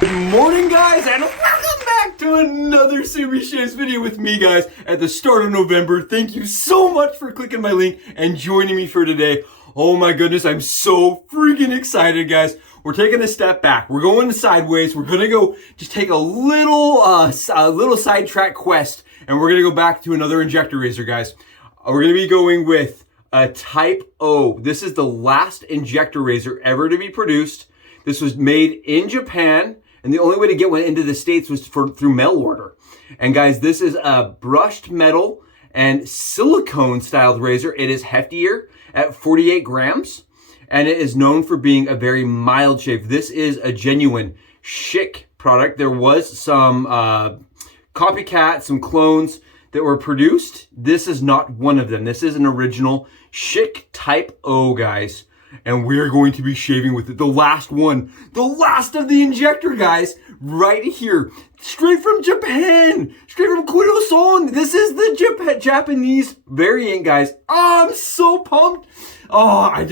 Good morning, guys, and welcome back to another Series Shaves video with me, guys, at the start of November. Thank you so much for clicking my link and joining me for today. Oh my goodness, I'm so freaking excited, guys. We're taking a step back. We're going sideways. We're gonna go just take a little sidetrack quest, and we're gonna go back to another injector razor, guys. We're gonna be going with a Type O. This is the last injector razor ever to be produced. This was made in Japan, and the only way to get one into the States was through mail order. And guys, this is a brushed metal and silicone styled razor. It is heftier at 48 grams, and it is known for being a very mild shave. This is a genuine Schick product. There was some copycats, some clones that were produced. This is not one of them. This is an original Schick Type O, guys. And we're going to be shaving with it. The last one. The last of the injector, guys. Right here. Straight from Japan. Straight from Kudo-san. This is the Japanese variant, guys. Oh, I'm so pumped. Oh, I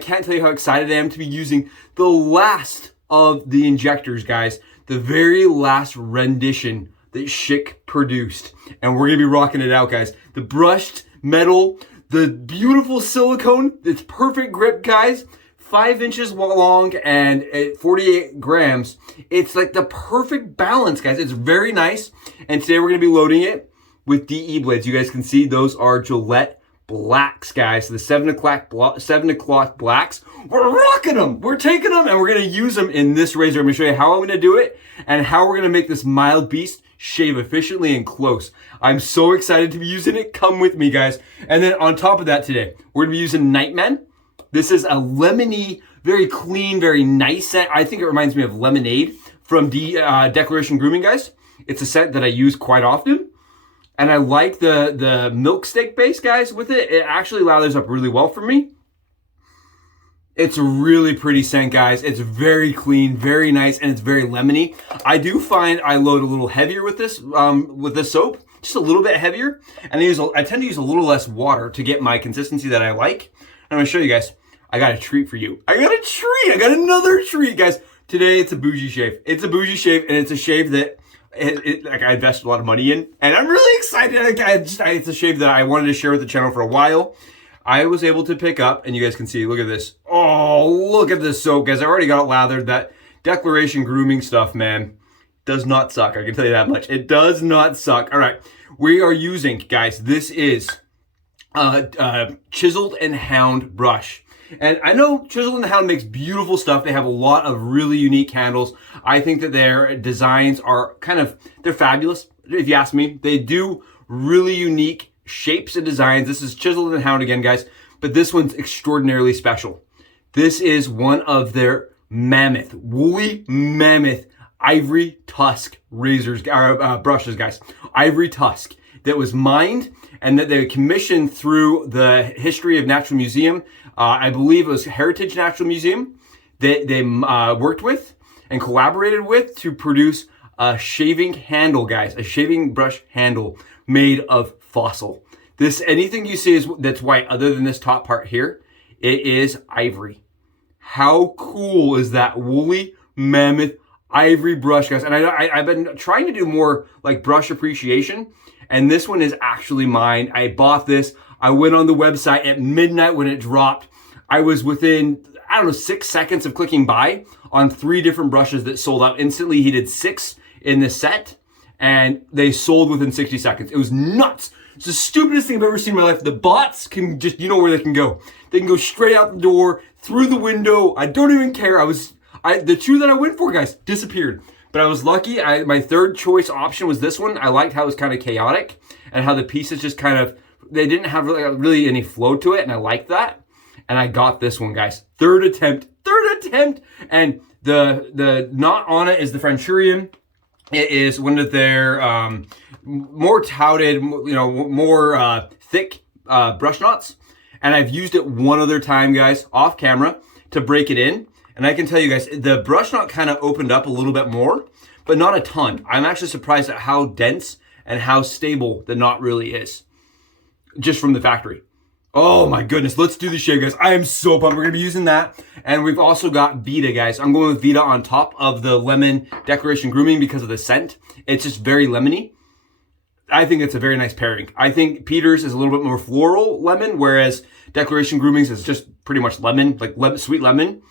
can't tell you how excited I am to be using the last of the injectors, guys. The very last rendition that Schick produced. And we're going to be rocking it out, guys. The brushed metal, the beautiful silicone, it's perfect grip, guys. 5 inches long and at 48 grams. It's like the perfect balance, guys. It's very nice. And today we're going to be loading it with DE blades. You guys can see those are Gillette blacks, guys. So the 7 o'clock blacks. We're rocking them. We're taking them and we're going to use them in this razor. I'm going to show you how I'm going to do it and how we're going to make this mild beast shave efficiently and close. I'm so excited to be using it. Come with me, guys. And then on top of that today, we're going to be using Nightman. This is a lemony, very clean, very nice scent. I think it reminds me of Lemonade from Declaration Grooming, guys. It's a scent that I use quite often. And I like the milk steak base, guys, with it. It actually lathers up really well for me. It's a really pretty scent, guys. It's very clean, very nice, and it's very lemony. I do find I load a little heavier with this soap, just a little bit heavier. And I tend to use a little less water to get my consistency that I like. And I'm gonna show you guys, I got a treat for you. I got a treat, I got another treat, guys. Today, it's a bougie shave. It's a bougie shave, and it's a shave that like I invested a lot of money in. And I'm really excited. It's a shave that I wanted to share with the channel for a while. I was able to pick up, and you guys can see, look at this. Oh, look at this soap, guys. I already got it lathered. That Declaration Grooming stuff, man, does not suck. I can tell you that much. It does not suck. All right, we are using, guys, this is Chiseled and Hound brush. And I know Chiseled and Hound makes beautiful stuff. They have a lot of really unique handles. I think that their designs are they're fabulous, if you ask me. They do really unique shapes and designs. This is Chiseled and Hound again, guys, but this one's extraordinarily special. This is one of their woolly mammoth ivory tusk razors, brushes, guys. Ivory tusk that was mined and that they commissioned through the History of Natural Museum. I believe it was Heritage Natural Museum that they worked with and collaborated with to produce a shaving handle, guys, a shaving brush handle made of fossil. Anything you see that's white other than this top part here, it is ivory. How cool is that woolly mammoth ivory brush, guys? And I've been trying to do more like brush appreciation, and this one is actually mine. I bought this. I went on the website at midnight when it dropped. I was within, 6 seconds of clicking buy on 3 different brushes that sold out instantly. He did 6 in the set, and they sold within 60 seconds. It was nuts. It's the stupidest thing I've ever seen in my life. The bots can just, you know where they can go. They can go straight out the door, through the window. I don't even care. The 2 that I went for, guys, disappeared. But I was lucky. My third choice option was this one. I liked how it was kind of chaotic and how the pieces just they didn't have really any flow to it, and I liked that. And I got this one, guys. Third attempt. And the knot on it is the Franchurian. It is one of their more touted, more thick brush knots. And I've used it one other time, guys, off camera to break it in. And I can tell you guys, the brush knot kind of opened up a little bit more, but not a ton. I'm actually surprised at how dense and how stable the knot really is, just from the factory. Oh my goodness, let's do the shave, guys. I am so pumped. We're gonna be using that. And we've also got Vita, guys. I'm going with Vita on top of the lemon Declaration Grooming because of the scent. It's just very lemony. I think it's a very nice pairing. I think Peter's is a little bit more floral lemon, whereas Declaration Grooming's is just pretty much lemon, like sweet lemon.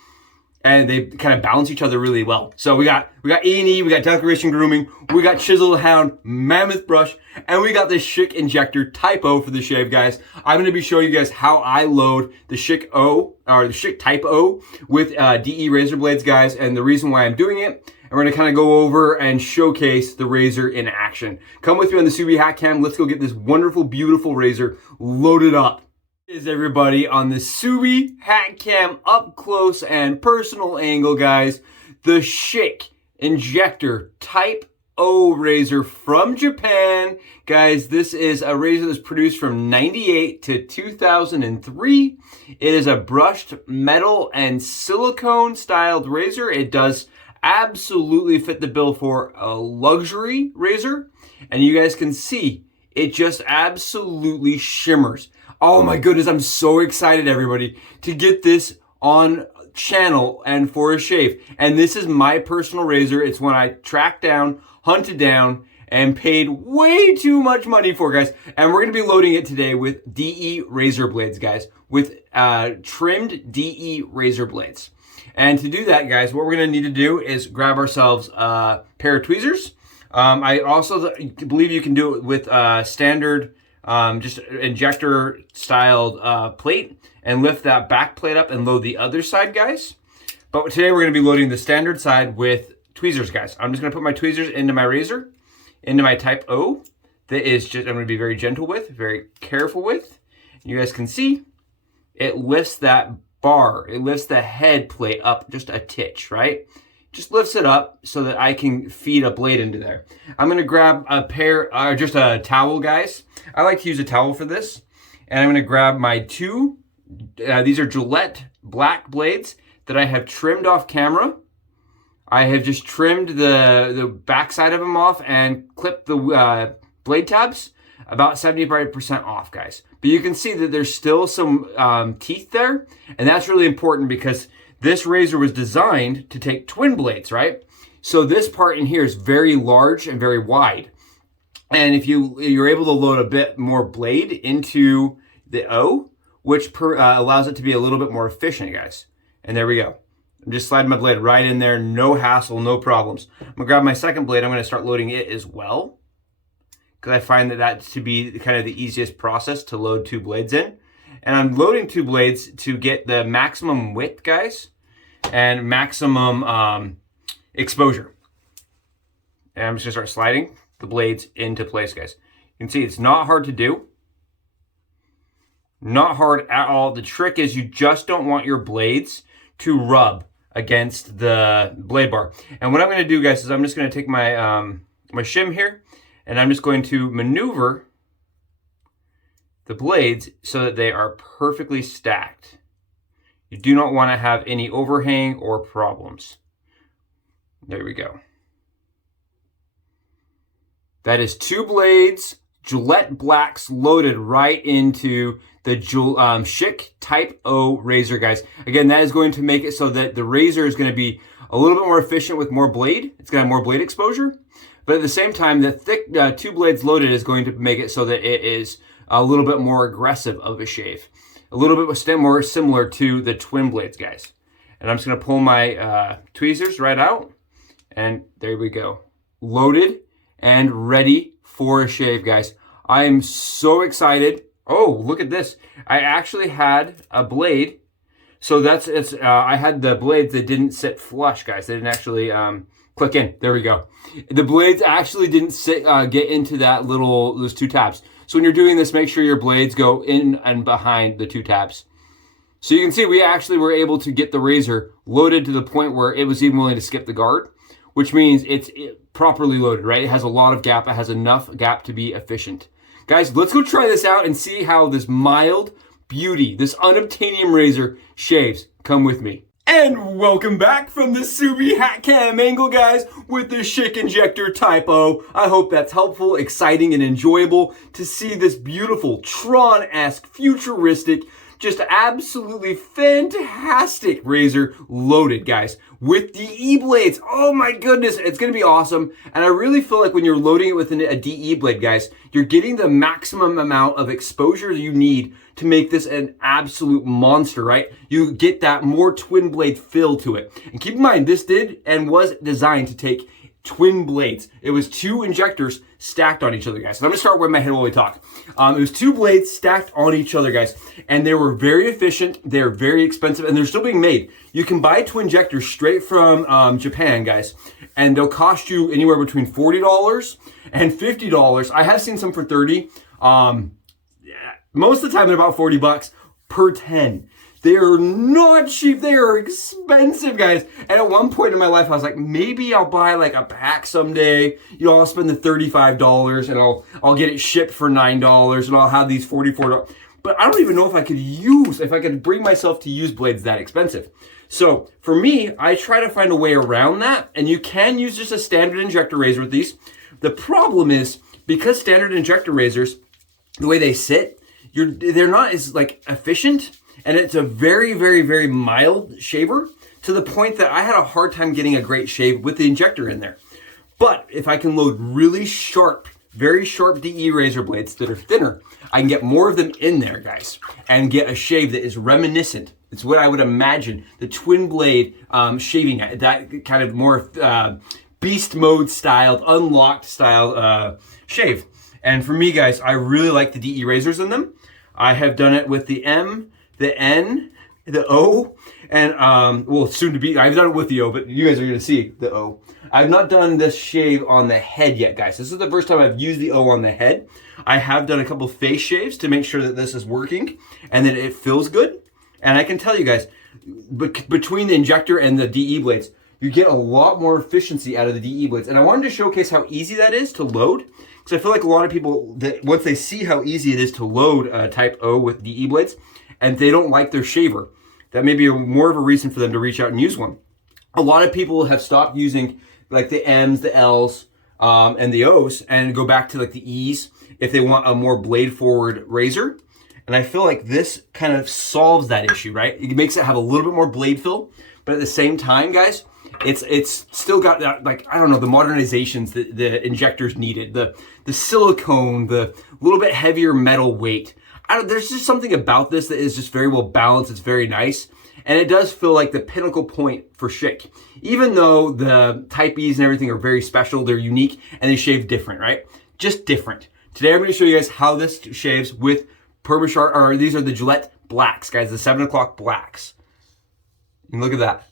And they kind of balance each other really well. So we got E&E, we got Declaration Grooming, we got Chiseled Hound, Mammoth Brush, and we got the Schick Injector Type O for the shave, guys. I'm going to be showing you guys how I load the Schick O, or the Schick Type O with DE razor blades, guys, and the reason why I'm doing it. And we're going to kind of go over and showcase the razor in action. Come with me on the Subi Hat Cam. Let's go get this wonderful, beautiful razor loaded up. Is everybody on the Subi Hat Cam up close and personal angle, guys. The Schick Injector Type O razor from Japan. Guys, this is a razor that's produced from 98 to 2003. It is a brushed metal and silicone styled razor. It does absolutely fit the bill for a luxury razor. And you guys can see it just absolutely shimmers. Oh my goodness, I'm so excited, everybody, to get this on channel and for a shave. And this is my personal razor. It's one I tracked down, hunted down, and paid way too much money for, guys. And we're going to be loading it today with DE razor blades, guys, with trimmed DE razor blades. And to do that, guys, what we're going to need to do is grab ourselves a pair of tweezers. I also believe you can do it with standard just injector styled plate, and lift that back plate up and load the other side, guys. But today we're going to be loading the standard side with tweezers, guys. I'm just going to put my tweezers into my razor, into my Type O. That is just, I'm going to be very gentle with, very careful with. You guys can see it lifts that bar, it lifts the head plate up just a titch, right? Just lifts it up so that I can feed a blade into there. I'm going to grab a pair, just a towel, guys. I like to use a towel for this. And I'm going to grab my two, these are Gillette black blades that I have trimmed off camera. I have just trimmed the back side of them off and clipped the blade tabs about 75% off, guys. But you can see that there's still some teeth there. And that's really important because this razor was designed to take twin blades, right? So this part in here is very large and very wide. And if you're able to load a bit more blade into the O, which allows it to be a little bit more efficient, guys. And there we go. I'm just sliding my blade right in there, no hassle, no problems. I'm gonna grab my second blade, I'm gonna start loading it as well, because I find that to be kind of the easiest process to load two blades in. And I'm loading two blades to get the maximum width, guys, and maximum exposure. And I'm just gonna start sliding the blades into place, guys. You can see it's not hard to do. Not hard at all. The trick is you just don't want your blades to rub against the blade bar. And what I'm gonna do, guys, is I'm just gonna take my, my shim here, and I'm just going to maneuver the blades so that they are perfectly stacked. You do not want to have any overhang or problems. There we go. That is two blades, Gillette blacks loaded right into the Schick Type O razor, guys. Again, that is going to make it so that the razor is going to be a little bit more efficient with more blade. It's going to have more blade exposure. But at the same time, the thick two blades loaded is going to make it so that it is a little bit more aggressive of a shave. A little bit more similar to the twin blades, guys. And I'm just going to pull my tweezers right out. And there we go. Loaded and ready for a shave, guys. I am so excited. Oh, look at this. I actually had a blade. So I had the blades that didn't sit flush, guys. They didn't actually click in. There we go. The blades actually didn't get into that those two tabs. So when you're doing this, make sure your blades go in and behind the two tabs. So you can see we actually were able to get the razor loaded to the point where it was even willing to skip the guard, which means it's properly loaded, right? It has a lot of gap. It has enough gap to be efficient. Guys, let's go try this out and see how this mild beauty, this unobtainium razor shaves. Come with me. And welcome back from the Subi Hat Cam angle, guys, with the Schick Injector Type O. I hope that's helpful, exciting, and enjoyable to see this beautiful Tron-esque, futuristic, just absolutely fantastic razor loaded, guys, with DE blades. Oh my goodness, it's gonna be awesome. And I really feel like when you're loading it with a DE blade, guys, you're getting the maximum amount of exposure you need to make this an absolute monster, right? You get that more twin blade feel to it. And keep in mind, this did and was designed to take twin blades. It was 2 injectors stacked on each other, guys. So I'm gonna start with my head while we talk. It was 2 blades stacked on each other, guys, and they were very efficient. They're very expensive, and they're still being made. You can buy twin injectors straight from Japan, guys, and they'll cost you anywhere between $40 and $50. I have seen some for 30. Most of the time, they're about 40 bucks per 10. They are not cheap. They are expensive, guys. And at one point in my life, I was like, maybe I'll buy like a pack someday. You know, I'll spend the $35 and I'll get it shipped for $9 and I'll have these $44. But I don't even know if I could bring myself to use blades that expensive. So for me, I try to find a way around that. And you can use just a standard injector razor with these. The problem is, because standard injector razors, the way they sit, they're not as like efficient. And it's a very, very, very mild shaver, to the point that I had a hard time getting a great shave with the injector in there. But if I can load really sharp, very sharp DE razor blades that are thinner, I can get more of them in there, guys, and get a shave that is reminiscent. It's what I would imagine the twin blade shaving at, that kind of more beast mode styled, unlocked style shave. And for me, guys, I really like the DE razors in them. I have done it with the M, the N, the O, and well, soon to be, I've done it with the O, but you guys are gonna see the O. I've not done this shave on the head yet, guys. This is the first time I've used the O on the head. I have done a couple face shaves to make sure that this is working and that it feels good. And I can tell you guys, between the injector and the DE blades, you get a lot more efficiency out of the DE blades. And I wanted to showcase how easy that is to load, because I feel like a lot of people, that once they see how easy it is to load type O with DE blades, and they don't like their shaver, that may be more of a reason for them to reach out and use one. A lot of people have stopped using like the M's, the L's, and the O's, and go back to like the E's if they want a more blade forward razor. And I feel like this kind of solves that issue, right? It makes it have a little bit more blade fill, but at the same time, guys, it's still got that, like, I don't know, the modernizations that the injectors needed, the silicone, the little bit heavier metal weight. There's just something about this that is just very well balanced. It's very nice. And it does feel like the pinnacle point for Schick. Even though the Type E's and everything are very special, they're unique, and they shave different, right? Just different. Today I'm going to show you guys how this shaves with Permacharge, or these are the Gillette Blacks, guys, the 7 o'clock Blacks. And look at that.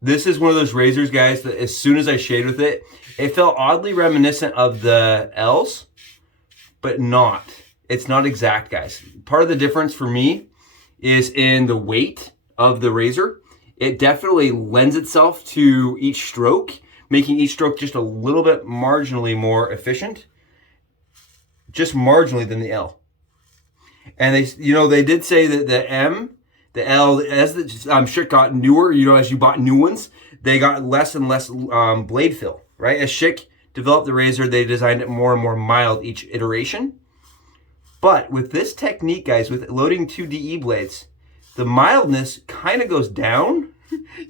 This is one of those razors, guys, that as soon as I shaved with it, it felt oddly reminiscent of the L's, but not. It's not exact, guys. Part of the difference for me is in the weight of the razor. It definitely lends itself to each stroke, making each stroke just a little bit marginally more efficient. Just marginally than the L. And they did say that the M, the L, as the Schick got newer, as you bought new ones, they got less and less blade fill, right? As Schick developed the razor, they designed it more and more mild each iteration. But with this technique, guys, with loading 2 DE blades, the mildness kind of goes down.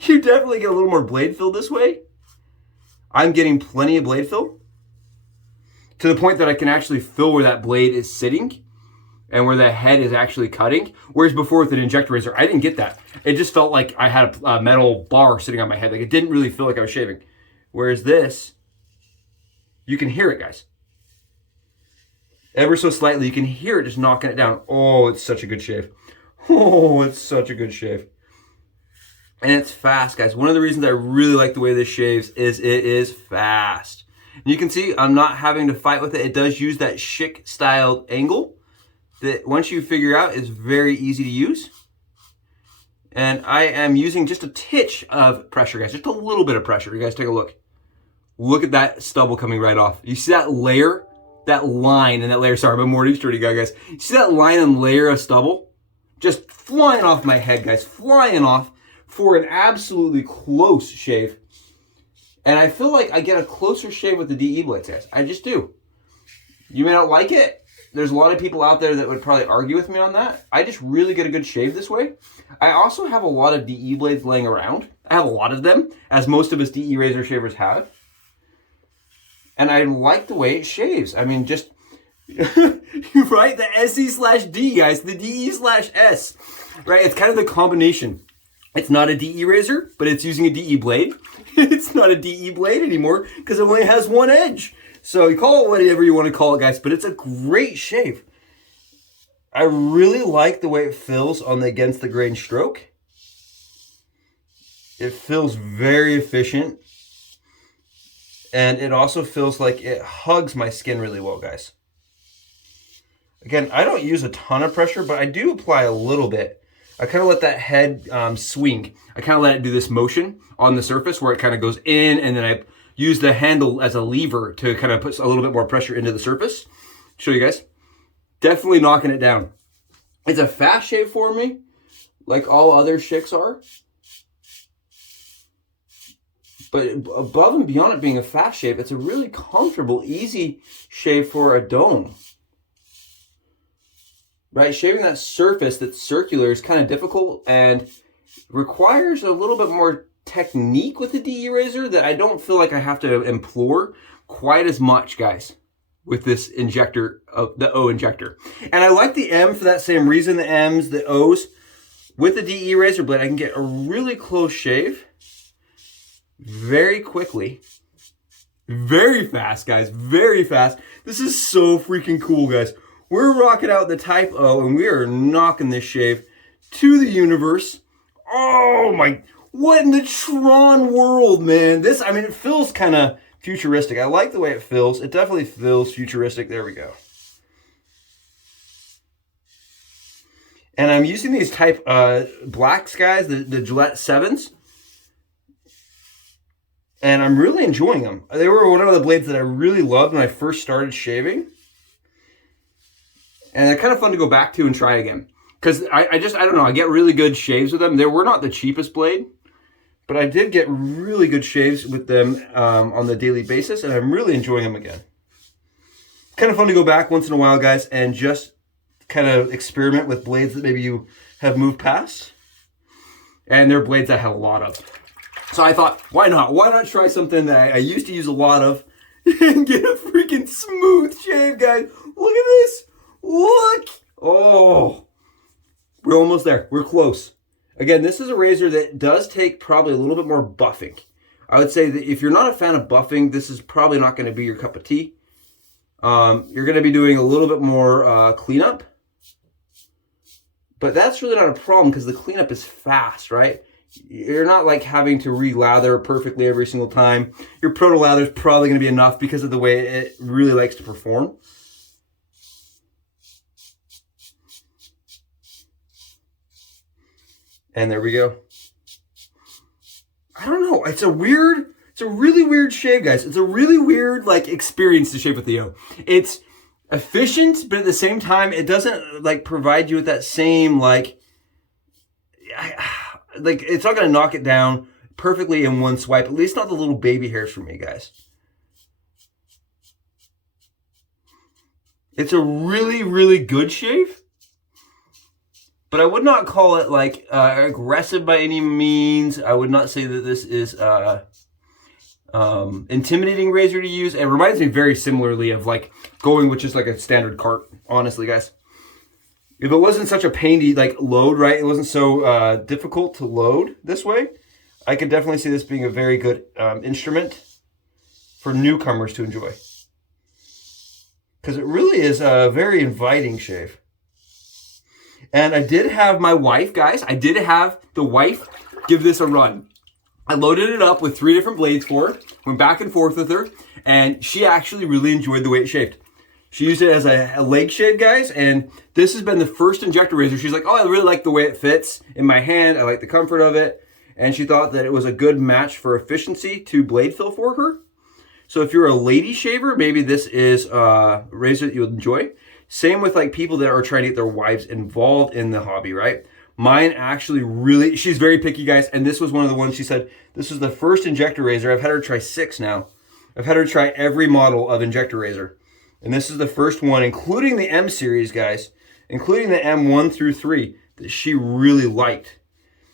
You definitely get a little more blade fill this way. I'm getting plenty of blade fill, to the point that I can actually feel where that blade is sitting and where the head is actually cutting. Whereas before with an injector razor, I didn't get that. It just felt like I had a metal bar sitting on my head. Like, it didn't really feel like I was shaving. Whereas this, you can hear it, guys. Ever so slightly, you can hear it just knocking it down. Oh, it's such a good shave. Oh, it's such a good shave. And it's fast, guys. One of the reasons I really like the way this shaves is it is fast. And you can see I'm not having to fight with it. It does use that Schick styled angle that once you figure out is very easy to use. And I am using just a titch of pressure, guys. Just a little bit of pressure. You guys take a look. Look at that stubble coming right off. You see that layer? That line and that layer, sorry, I'm a more sturdy guy, guys. You see that line and layer of stubble? Just flying off my head, guys. Flying off for an absolutely close shave. And I feel like I get a closer shave with the DE blades, guys. I just do. You may not like it. there's a lot of people out there that would probably argue with me on that. I just really get a good shave this way. I also have a lot of DE blades laying around. I have a lot of them, as most of us DE razor shavers have. And I like the way it shaves. I mean, just, right? The SE/D, guys, the DE/S, right? It's kind of the combination. It's not a DE razor, but it's using a DE blade. It's not a DE blade anymore because it only has one edge. So you call it whatever you want to call it, guys, but it's a great shave. I really like the way it feels on the against the grain stroke. It feels very efficient. And it also feels like it hugs my skin really well, guys. Again, I don't use a ton of pressure, but I do apply a little bit. I kind of let that head swing. I kind of let it do this motion on the surface where it kind of goes in, and then I use the handle as a lever to kind of put a little bit more pressure into the surface. Show you guys. Definitely knocking it down. It's a fast shave for me, like all other Schicks are. But above and beyond it being a fast shave, it's a really comfortable, easy shave for a dome. Right? Shaving that surface that's circular is kind of difficult and requires a little bit more technique with the DE razor that I don't feel like I have to implore quite as much, guys, with this injector, the O injector. And I like the M for that same reason, the M's, the O's. With the DE razor blade, I can get a really close shave very quickly. Very fast, guys, very fast. This is so freaking cool, guys. We're rocking out the Type O, and we are knocking this shave to the universe. Oh my, what in the Tron world, man? This, I mean, it feels kind of futuristic. I like the way it feels. It definitely feels futuristic. There we go. And I'm using these Type blacks, guys, the Gillette 7s. And I'm really enjoying them. They were one of the blades that I really loved when I first started shaving. And they're kind of fun to go back to and try again. Because I don't know, I get really good shaves with them. They were not the cheapest blade, but I did get really good shaves with them on the daily basis, and I'm really enjoying them again. Kind of fun to go back once in a while, guys, and just kind of experiment with blades that maybe you have moved past. And they're blades I have a lot of. So I thought, why not? Why not try something that I used to use a lot of and get a freaking smooth shave, guys? Look at this. Look. Oh, we're almost there. We're close. Again, this is a razor that does take probably a little bit more buffing. I would say that if you're not a fan of buffing, this is probably not going to be your cup of tea. You're going to be doing a little bit more cleanup. But that's really not a problem because the cleanup is fast, right? You're not like having to re-lather perfectly every single time. Your proto lather is probably going to be enough because of the way it really likes to perform. And there we go. I don't know. It's a really weird shave, guys. It's a really weird like experience to shave with the O. It's efficient, but at the same time, it doesn't like provide you with that same like it's not going to knock it down perfectly in one swipe. At least not the little baby hairs for me, guys. It's a really, really good shave. But I would not call it like aggressive by any means. I would not say that this is intimidating razor to use. It reminds me very similarly of like going with just like a standard cart, honestly, guys. If it wasn't such a pain to like load, right? It wasn't so difficult to load this way. I could definitely see this being a very good instrument for newcomers to enjoy. Because it really is a very inviting shave. And I did have my wife, guys. I did have the wife give this a run. I loaded it up with 3 different blades for her. Went back and forth with her. And she actually really enjoyed the way it shaved. She used it as a leg shave, guys. And this has been the first injector razor. She's like, oh, I really like the way it fits in my hand. I like the comfort of it. And she thought that it was a good match for efficiency to blade fill for her. So if you're a lady shaver, maybe this is a razor that you would enjoy. Same with like people that are trying to get their wives involved in the hobby, right? Mine actually really, she's very picky, guys. And this was one of the ones she said, this was the first injector razor. I've had her try 6 now. I've had her try every model of injector razor. And this is the first one, including the M series, guys, including the M1 through 3, that she really liked.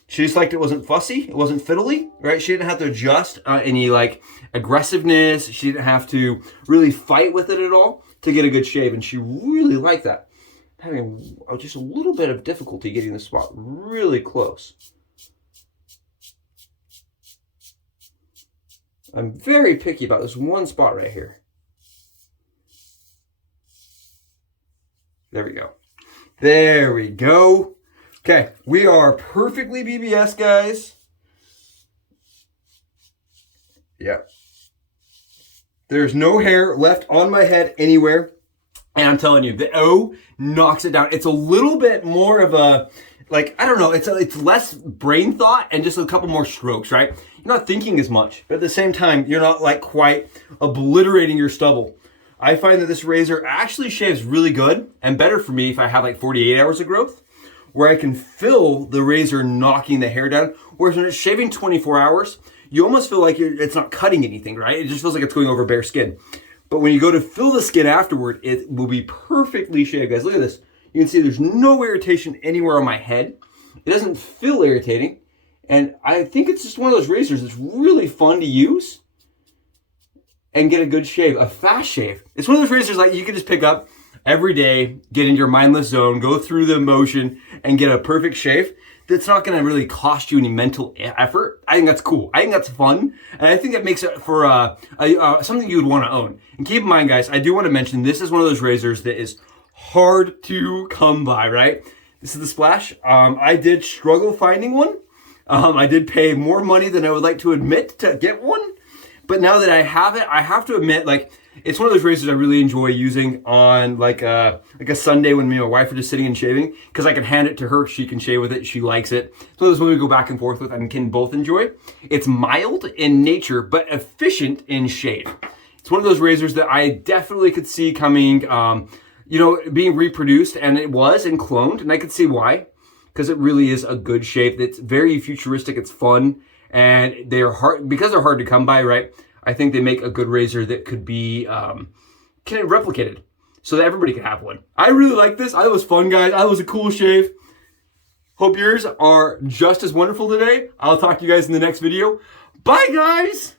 She just liked it wasn't fussy, it wasn't fiddly, right? She didn't have to adjust any like aggressiveness. She didn't have to really fight with it at all to get a good shave, and she really liked that. Having just a little bit of difficulty getting the spot really close. I'm very picky about this one spot right here. There we go. There we go. Okay, we are perfectly BBS, guys. Yeah. There's no hair left on my head anywhere. And I'm telling you, the O knocks it down. It's a little bit more of a, like, I don't know, it's less brain thought and just a couple more strokes, right? You're not thinking as much, but at the same time, you're not like quite obliterating your stubble. I find that this razor actually shaves really good and better for me if I have like 48 hours of growth, where I can feel the razor knocking the hair down. Whereas when it's shaving 24 hours, you almost feel like it's not cutting anything, right? It just feels like it's going over bare skin. But when you go to fill the skin afterward, it will be perfectly shaved. Guys, look at this. You can see there's no irritation anywhere on my head. It doesn't feel irritating. And I think it's just one of those razors that's really fun to use and get a good shave, a fast shave. It's one of those razors like you can just pick up every day, get into your mindless zone, go through the motion, and get a perfect shave that's not going to really cost you any mental effort. I think that's cool. I think that's fun. And I think that makes it for something you would want to own. And keep in mind, guys, I do want to mention this is one of those razors that is hard to come by, right? This is the Splash. I did struggle finding one. I did pay more money than I would like to admit to get one. But now that I have it, I have to admit, like, it's one of those razors I really enjoy using on like a Sunday when me and my wife are just sitting and shaving, because I can hand it to her, she can shave with it, she likes it. So this one we go back and forth with and can both enjoy. It's mild in nature, but efficient in shave. It's one of those razors that I definitely could see coming, you know, being reproduced, and it was, and cloned, and I could see why, because it really is a good shape. It's very futuristic, it's fun, and they're hard, because they're hard to come by, right? I think they make a good razor that could be replicated so that everybody can have one. I really like this. I thought it was fun, guys. I thought it was a cool shave. Hope yours are just as wonderful today. I'll talk to you guys in the next video. Bye, guys.